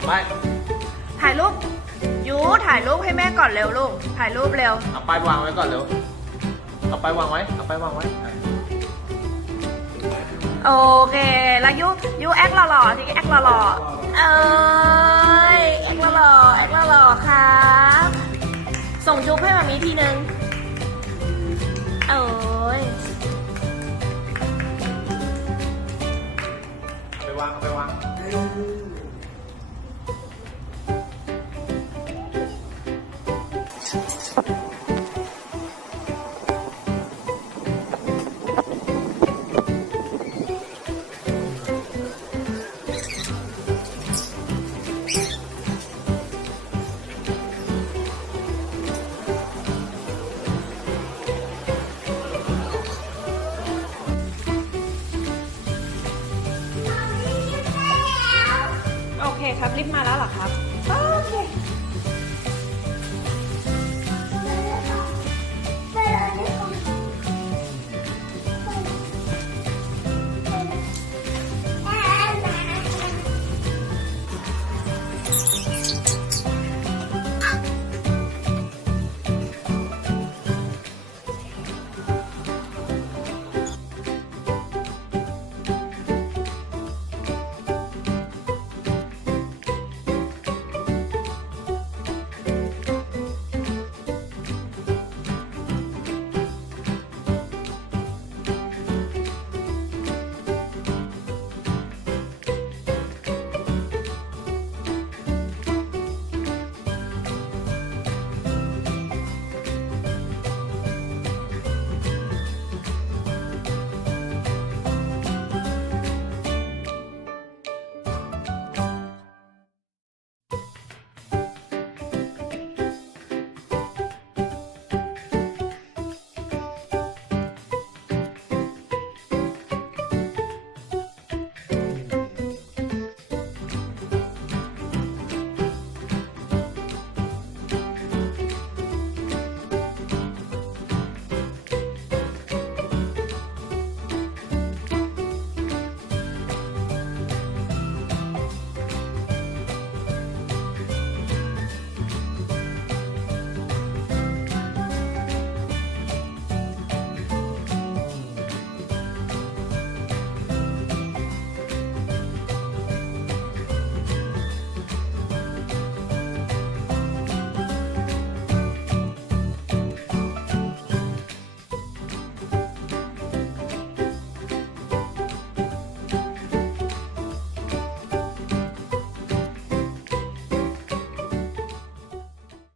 เอาไปถ่ายรูปยูถ่ายรูปให้แม่ก่อนเร็วลูกถ่ายรูปเร็วเอาไปวางไว้ก่อนเร็วเอาไปวางไว้เอาไปวางไว้โอเคแล้วยูแอคหล่อๆที่แอคหล่อๆเอ้ยแอคหล่อๆแอคหล่อๆครับส่งจุ๊บให้แบบนี้ทีนึงเอ้ยเอาไปวางเอาไปวางโอเคครับลิฟต์มาแล้วเหรอครับโอเค